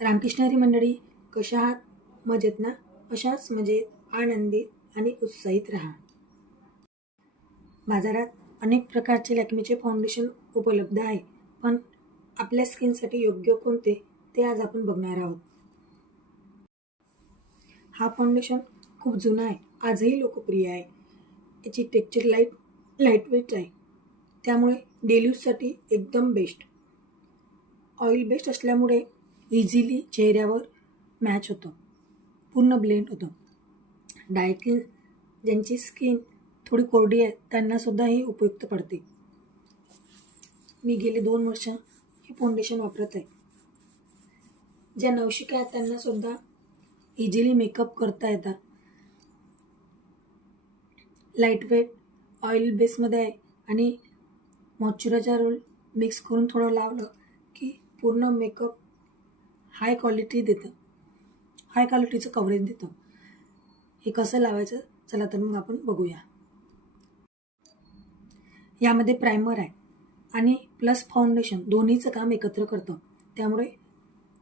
रामकृष्ण हरी मंडळी, कशा आहात? मजेत ना? अशाच मजेत, आनंदित आणि उत्साहित राहा. बाजारात अनेक प्रकारचे लॅक्मेचे फाउंडेशन उपलब्ध आहे, पण आपल्या स्किनसाठी योग्य कोणते ते आज आपण बघणार आहोत. हा फाउंडेशन खूप जुना आहे, आजही लोकप्रिय आहे. याची टेक्स्चर लाईटवेट आहे, त्यामुळे डेली यूजसाठी एकदम बेस्ट. ऑइल बेस्ड असल्यामुळे इझिली चेहऱ्यावर मॅच होतं, पूर्ण ब्लेंड होतं. डायकिन ज्यांची स्किन थोडी कोरडी आहे त्यांनासुद्धा हे उपयुक्त पडते. मी गेले 2 वर्ष हे फाउंडेशन वापरत आहे. ज्या नवशिका आहेत त्यांनासुद्धा इझिली मेकअप करता येतात. लाईटवेट ऑइल बेसमध्ये आहे आणि मॉइश्चरायझर मिक्स करून थोडं लावलं की पूर्ण मेकअप हाय क्वालिटीचं कव्हरेज देतं. हे कसं लावायचं, चला तर मग आपण बघूया. यामध्ये प्रायमर आहे आणि प्लस फाउंडेशन दोन्हीचं काम एकत्र करतं, त्यामुळे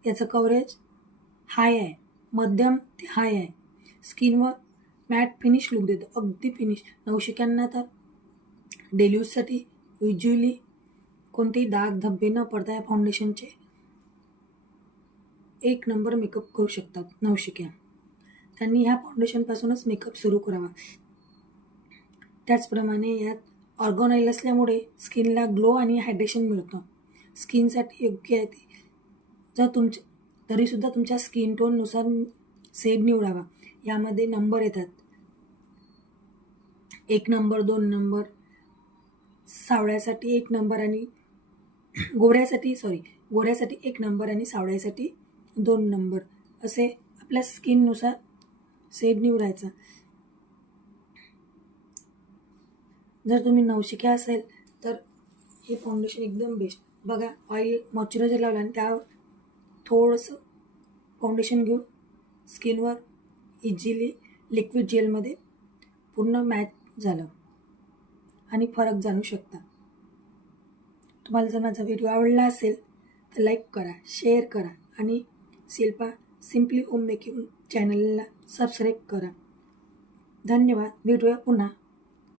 याचं कव्हरेज हाय आहे, मध्यम ते हाय आहे. स्किनवर मॅट फिनिश लुक देतं, अगदी फिनिश. नवशिक्यांना तर डेली यूजसाठी युज्युअली कोणतेही दाग धब्बे न पडता या फाउंडेशनचे एक नंबर मेकअप करू शकतात नवशिक्या. त्यांनी ह्या फाउंडेशनपासूनच मेकअप सुरू करावा. त्याचप्रमाणे यात ऑर्गन ऑइल असल्यामुळे स्किनला ग्लो आणि हायड्रेशन मिळतं. स्किनसाठी योग्य आहे ते. तरीसुद्धा तुमच्या स्किन टोननुसार शेड निवडावा. यामध्ये नंबर येतात, 1 नंबर, 2 नंबर, सावळ्यासाठी 1 नंबर आणि गोऱ्यासाठी 1 नंबर आणि सावळ्यासाठी 2 नंबर, असे आपल्या स्किननुसार शेड निवडायचा. जर तुम्ही नवशिक्या असेल तर हे फाउंडेशन एकदम बेस्ट. बघा, ऑइल मॉइश्चरायझर लावलं आणि त्यावर थोडंसं फाउंडेशन घेऊन स्किनवर इझिली लिक्विड जेलमध्ये पूर्ण मॅच झालं आणि फरक जाणू शकता. तुम्हाला जर माझा व्हिडिओ आवडला असेल तर लाईक करा, शेअर करा आणि शिल्पा सिम्पली होम मेकिंग चॅनलला सबस्क्राईब करा. धन्यवाद. भेटूया पुन्हा.